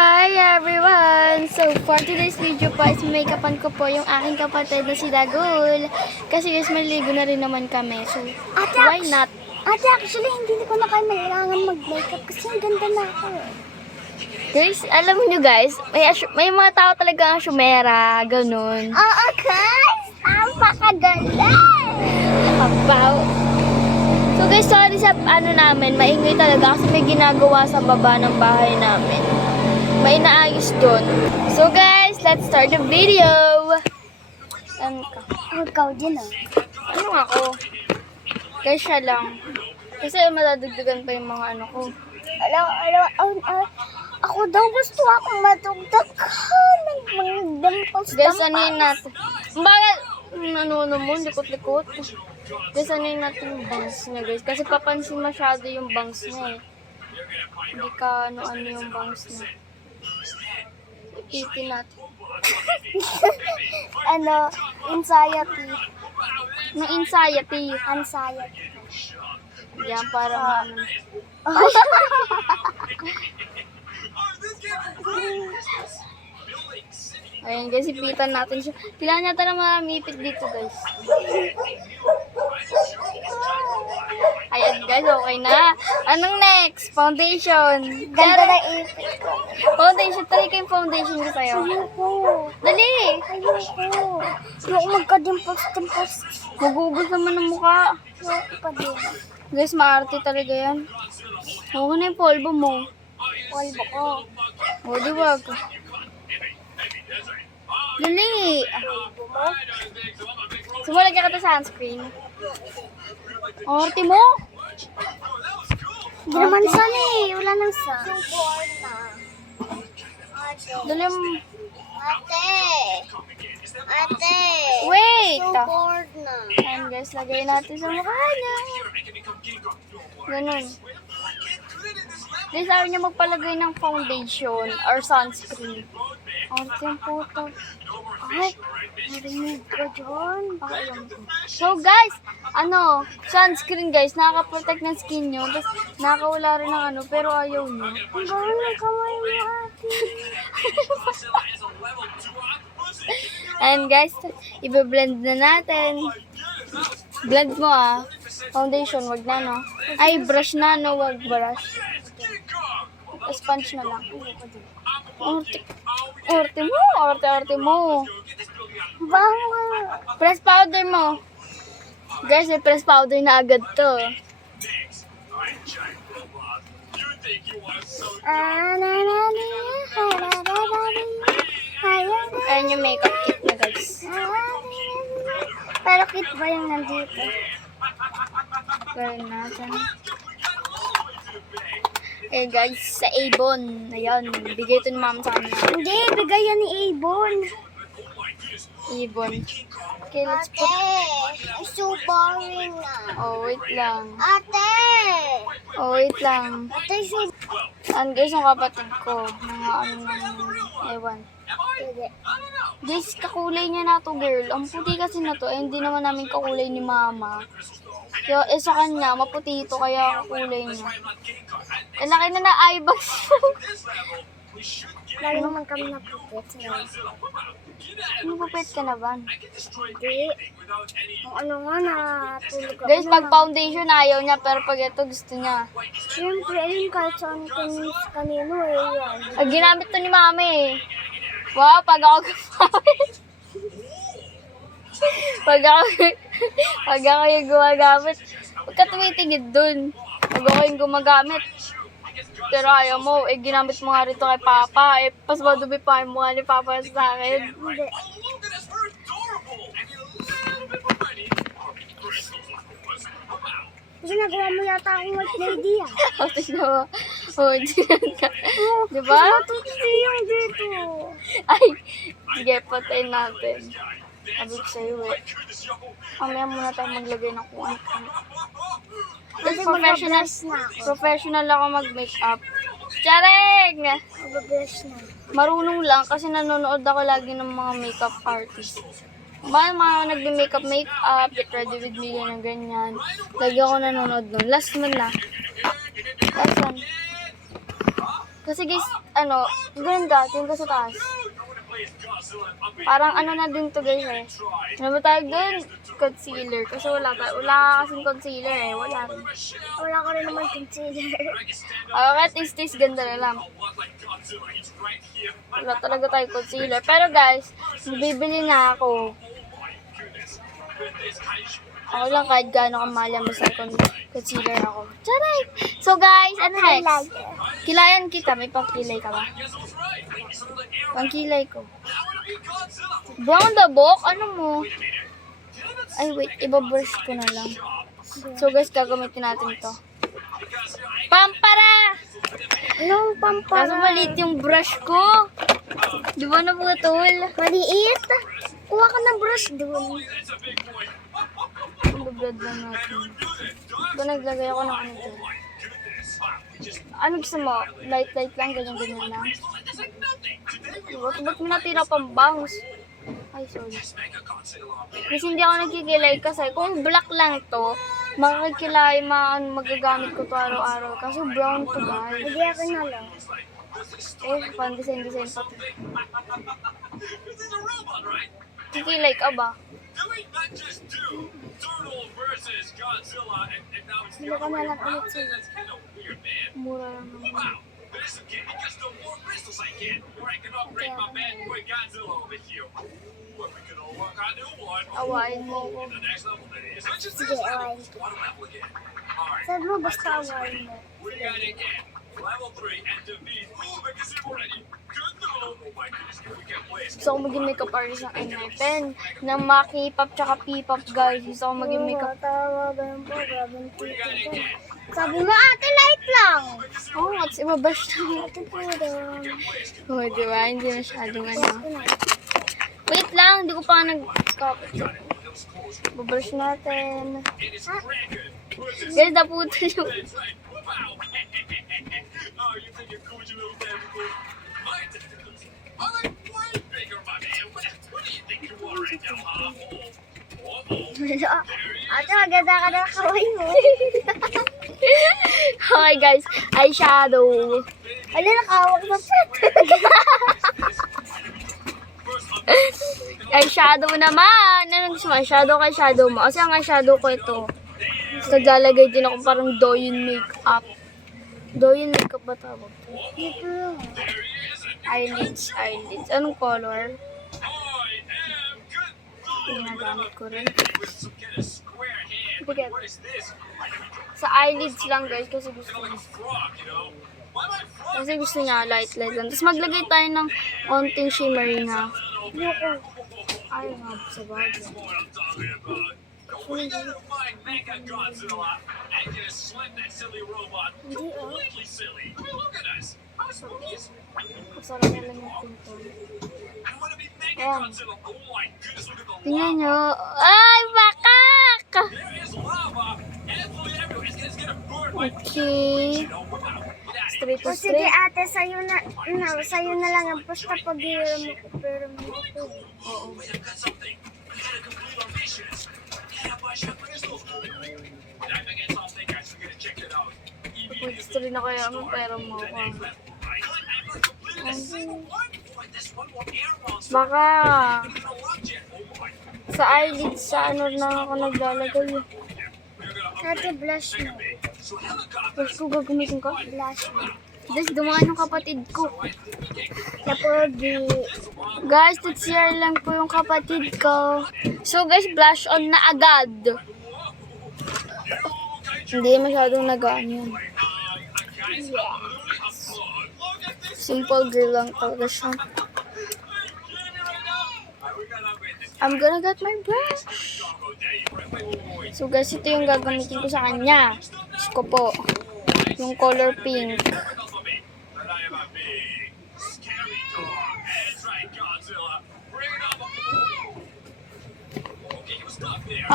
Hi everyone! So for today's video po is make-upan ko po yung aking kapatid na si Dagul. Kasi guys, maligo na rin naman kami. So why not? Ate, actually, hindi ko na kailangan mag-makeup kasi ang ganda na ako. Guys, alam niyo guys, may mga tao talaga ang syumera, ganun. Oo, guys! Ang pakaganda! Nakabaw. So guys, sorry sa namin, maingay talaga kasi may ginagawa sa baba ng bahay namin. May naayos doon. So guys, let's start the video. Ano ka? Ikaw din, ah. Ano ako? Guys, siya lang. Kasi madadagdagan pa yung mga ano ko. Ako daw gusto akong matugtog ka ng mga dimples. Guys, ano yun natin? Bakit? Ano mo, likot-likot. Guys, ano yun natin yung bangs niya, guys? Kasi papansin masyado yung bangs niya, eh. Hindi ka ano yung bangs niya. Ipitin natin. Anxiety. Ng anxiety. Anxiety. Yan, parang ano. Ayan guys, ipitan natin siya. Kailangan natin na maramipit dito guys. Ayan guys, okay na. Anong next? Foundation. Ganda na ipit ko. Foundation, try ko yung foundation ko sa'yo. Ayoko. Dali! Ayoko. Ayoko magka-dimples. Magugol naman ng mukha. Ayoko pa din. Guys, maarte talaga yan. Okay na yung polvo mo. Polvo ko. O, di wag. Dali! Sumulag ka sa sunscreen. Arte mo? Hindi naman sun eh. Wala nang sun. Dali mo. Ate! Wait! So bored na. Ayan guys, lagay natin sa mukha niya. Ganun. Guys, ayaw niya magpalagay ng foundation or sunscreen. Arte yung photo. Ay, narinig ko dyan. Baka alam ko. So guys, sunscreen guys, nakaka-protect ng skin nyo. Tapos nakakawala rin ng ano, pero ayaw nyo. Ang gawin na kamay mo, ate. And guys, i-blend na natin. Blend mo Foundation, wag na no. Ay, brush na no, wag brush. Sponge na lang. Orte mo. Bango. Press powder mo. Guys, may press powder na agad to. Ayan yung makeup kit na guys. Pero kit ba yung nandito? Gawin natin. Eh guys, sa Avon. Ayan, bigay ito ni mama sa kanya. Hindi, bigay yan ni Avon. Avon. Okay, let's put... Ate, so boring na. Oh, wait lang. Ate! Wait lang. Ate, so... Ayan guys, yung kapatid ko. Mga ewan. Guys, kakulay niya na to girl. Ang puti kasi na to, hindi naman namin kakulay ni mama. Kaya, sa kanya, maputi ito, kaya kakulay niya. Laki na na eyebags. Lalo naman kami napupit sa'yo. Magpupit ka na ba? Hindi. Ang ano nga na tulog ako. Guys, pag foundation ayaw niya, pero pag ito gusto niya. Siyempre, ayun kahit saan kanino yan. Ginamit to ni mama eh. Wow, pag ako gumamit. pag ako yung gumagamit, huwag ka tumitingid dun. Pag ako yung gumagamit. Pero ayaw mo, ginamit mo nga rito kay Papa. Pas madubi pa yung mukha ni Papa sa akin. Hindi. Kasi nagawa mo yata akong white lady ah. Tapos na mo, dyan ka. Diba? Matutuloy yung dito. Ay, sige, patayin natin. Sabi ko sa'yo eh. Mamaya muna tayo maglagay ng kung ano. Kasi professional ako mag-makeup. Chareng! Mag-brush na. Marunong lang kasi nanonood ako lagi ng mga makeup artists. Mga nagbe-makeup, get ready with me, ganyan. Lagi ako nanonood nun. Last man na. Last one. Kasi guys, ano, ganda, tingin ko sa taas. Parang ano na din to guys eh. Ano ba tawag doon? Concealer. Kasi wala kasing concealer eh. Wala rin. Wala ko rin naman concealer. Kaya taste ganda na lang. Wala talaga tayo concealer. Pero guys, bibili na ako. Ako lang kahit gaano kamahal yan, basta concealer ako. Charay! So guys, ano next? Kilayan kita. May pangkilay ka ba? Pangkilay ko. Brown the book? Ano mo? Ay wait, ibabrush ko na lang. So guys, gagamitin natin to. Pampara! Anong pampara? Kaso maliit yung brush ko. Di ba naputol? Maliit. Kuha ka ng brush doon. Blood lang natin. Diba naglagay ako ng ano dyan? Ano gusto mo? Light lang, ganyan lang. Diba? Ba't mo natira pang bangs? Ay, sorry. Kasi hindi ako nagkikilay kasi kung black lang to, makikilay, magagamit ko to araw-araw. Kasi brown to guys. Hindi ako na lang. Pan design pa to. Kikilay ka ba? Hindi ka na lang ulit sa'yo. Mura lang naman. Awain mo ako. Sige, awayin ko. Sabi mo, basta awayin mo. Gusto ko maging makeup artist ng N9 ng mga K-pop tsaka P-pop guys. Gusto ko maging makeup. Tawagan po, grabing tito. Sabi mo, ate, light lang. Oo nga, tapos ibabash na. Ate po daw. Oo, diba? Hindi masyadong ano. Wait lang, hindi ko pa nag-copy. Babash natin. Guys, naputol yung... Ate, maganda ka na kaway mo. Okay guys, eyeshadow. Ala, nakawag na siya. Eyeshadow naman. Ano gusto mo? Eyeshadow ka eyeshadow mo. Kasi ang eyeshadow ko ito. Tapos naglalagay din ako parang Doyin makeup. Doyin makeup ba tawag? Eyelids. Anong color? Ginagamit ko rin. Bigat. Sa eyelids lang guys kasi gusto niya. Kasi gusto niya light lang. Tapos maglagay tayo ng konting shimmery na. Ay nga sa bagay. Hindi Masarap naman yung pinto. Ayan. Tingnan nyo. Ay, bakak! Okay. Straight to O sige straight. ate, sa'yo na lang ang basta pag-iiram mo ko, pero mo ako. Oo. Gusto rin na kaya mo, pero mo ako. Baka sa eyelids, sa ano na ako naglalagay. Ate, blush mo. Tapos ko gagamitin ko. Blush mo. Guys, dumaan yung kapatid ko. Napogi. Guys, tutsiyar lang po yung kapatid ko. So guys, blush on na agad. Hindi masyadong nagaan yun. Simple girl lang talaga siya. I'm gonna get my brush. So guys, ito yung gagamitin ko sa kanya. Gusto ko po. Yung color pink.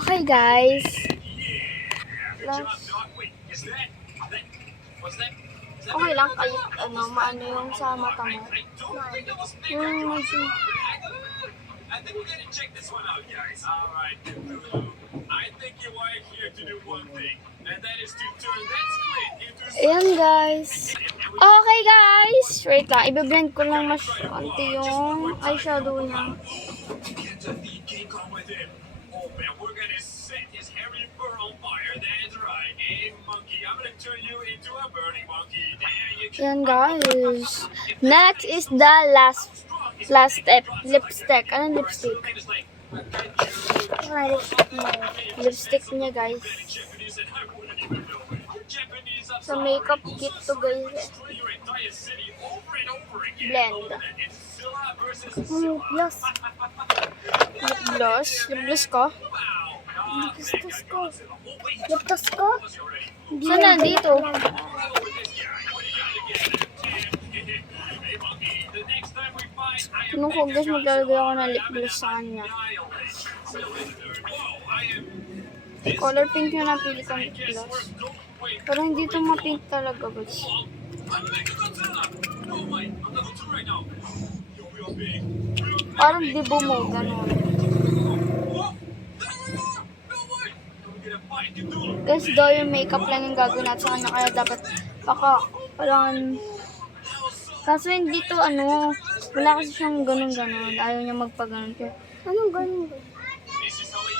Okay guys. Okay lang kahit ano, maano yung sa mata mo. Ayan guys. Okay guys. Wait lang. Ibe-blend ko lang mas konti yung eyeshadow niya. Ayan guys. Next is the last step. Lipstick. Anong lipstick? Lipstick niya guys. Sa makeup kit to guys. Blend. Lip gloss. Lip gloss. Lip gloss ko. Lip ko. Lip gloss ko? Saan na? Dito. Nung ko guys, maglalagay ako ng lip gloss sa kanya. Color pink yung napili kong lip gloss. Pero hindi ito ma-pink talaga guys. Parang dibo mo, ganun. Guys, daw yung makeup lang yung gagawin natin sa kanya, kaya dapat parang kaso hindi to wala kasi siyang ganun-ganun. Ayaw niya magpaganon. Kaya, Anong ganun ba? Ay, sama.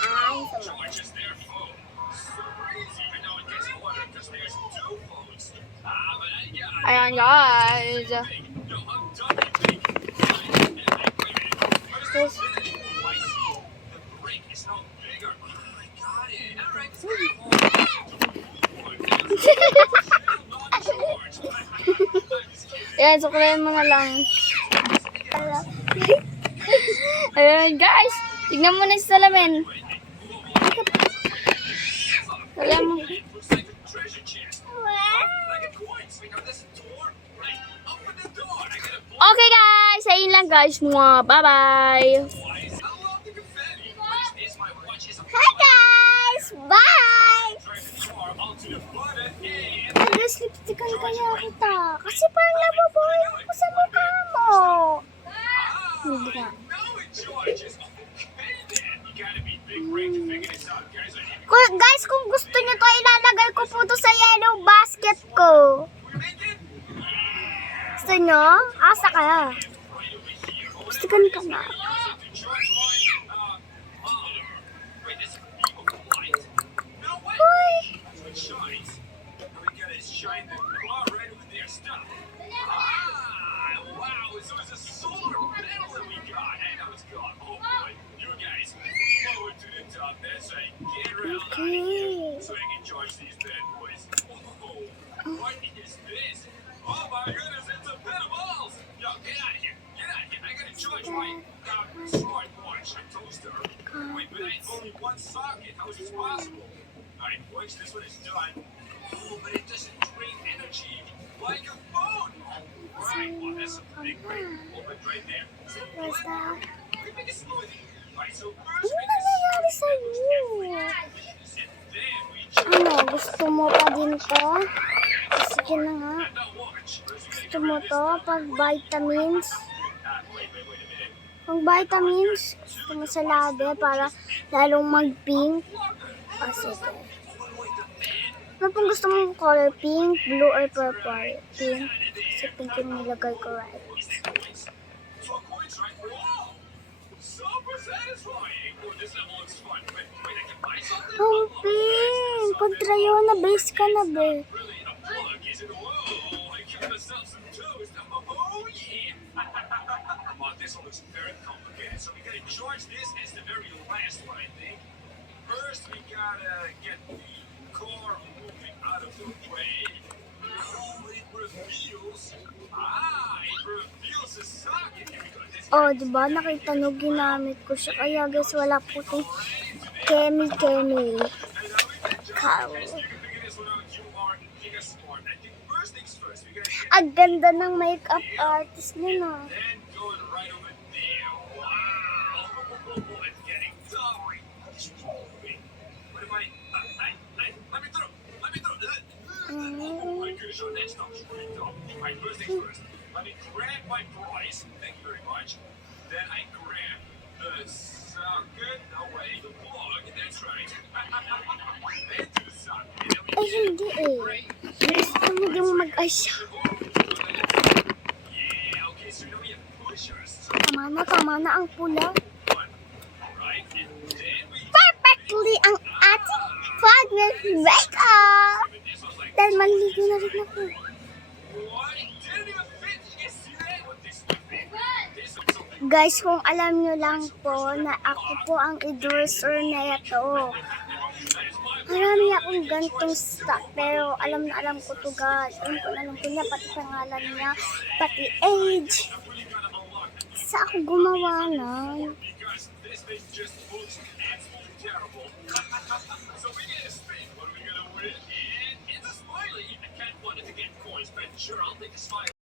ayan guys. Guys, ayan, suklayin mo na lang. Ayan guys, tignan mo na sa salamin. Salamin mo. Okay guys, ayun lang guys. Bye-bye. Hi guys! Bye! Guys, lipstickan kaya kita. Kasi parang nababahay ako sa mukha mo. Hindi ka. Guys, kung gusto nyo to, ilalagay ko po to sa yellow basket ko. Gusto nyo? Asa ka. Lipstickan ka na. Uy! Okay. Basta. Ano nangyayari sa'yo? Ano, gusto mo pa din to? Sige na nga. Gusto mo to? Pag vitamins? Pag vitamins, gusto mo sa labi para lalong mag-pink? O, sige. Ano pong gusto mong color? Pink, blue, or purple? Pink. Kasi pink yung nilagay ko right. Oh, pink! Kontra yun, na-base ka na, be. This one looks very complicated, so we gotta charge this as the very last one, I think. First, we gotta get the core moving out of the way. Oh, it reveals the socket. Here we go. Oh, diba? Nakita nyo, ginamit ko siya. Kaya guys, wala po itong kemi-kemi. Ang ganda ng makeup artist niya, no? Let me grab my prize. Thank you very much. Then I grab The socket? No way, the plug. That's right. Into the socket. Ay, hindi eh. Gusto mo di mo mag-asya. Yeah, okay, so now we have pushers. Tama na ang pula. Right? And then we Perfectly ang ating partner makeup. Dahil maliligo na rin ako. what? Didn't even fit. You guys see that? What this would be? This is something. Guys, kung alam nyo lang po na ako po ang endorser na ito. Marami akong gantong stock, pero alam na alam ko to guys. Alam ko niya, pati pangalan niya, pati age. Sa ako gumawa na. Because this thing just looks absolutely terrible. So we get a spin. What are we gonna win? And it's a smiley. I can't want it to get coins, but sure, I'll take a smiley.